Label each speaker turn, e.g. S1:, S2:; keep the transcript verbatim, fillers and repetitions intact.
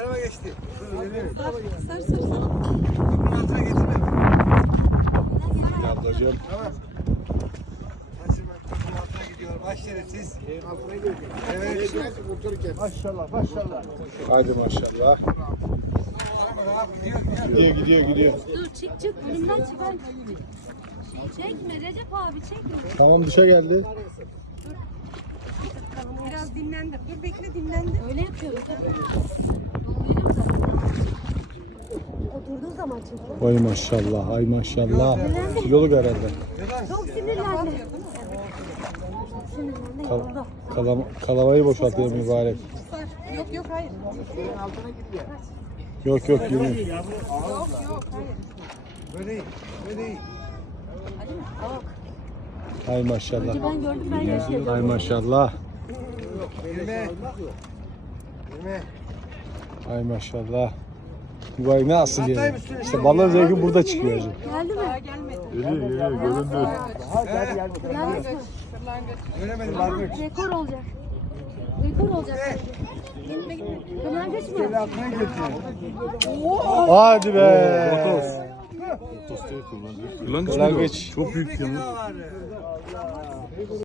S1: tarafa geçti.
S2: Sar sar sar.
S1: Bunun altına getirme.
S3: Ablacığım.
S1: Tamam. Nasıl ben bunun altına gidiyorum. Baş şerefsiz. Altına gidiyor. Evet. Maşallah maşallah.
S3: Hadi maşallah.
S1: Tamam abi gidiyor.
S3: Gidiyor gidiyor gidiyor.
S2: Dur çık çık önümden çık. Ben... Çekme Recep abi çekme.
S3: Tamam dışa geldi.
S2: Biraz dinlendir. Dur bekle dinlendir. Öyle yapıyorum. Oturduğu zaman çekiyor.
S3: Vay maşallah, ay maşallah. Kiloluk herhalde.
S2: Çok sinirlendi. Sinirlendi.
S3: Kal kalam kalamayı boşaltıyor mübarek.
S2: Yok yok hayır.
S3: Yok yok yürü.
S2: Yok yok hayır.
S1: Böyle iyi. Böyle iyi.
S2: Yok.
S3: Ay maşallah.
S2: Ben gördüm ben yaşadım.
S3: Ay maşallah.
S1: Girme. Girme.
S3: Ay maşallah. Vay ne asıl
S1: Atlayın
S3: yani.
S1: üstüne.
S3: İşte balığın zevki burada çıkıyor.
S2: Geldi mi? Gelmedi.
S3: Geliyor geliyor göründü.
S2: Gelmedi mi?
S1: Göremedim. Var
S2: Rekor olacak. Rekor olacak. Gitme gitme. Kırlangıç mı?
S1: altına getiriyor.
S3: Hadi be.
S4: Kırlangıç.
S3: Kırlangıç.
S4: Çok büyük ya.
S1: Var.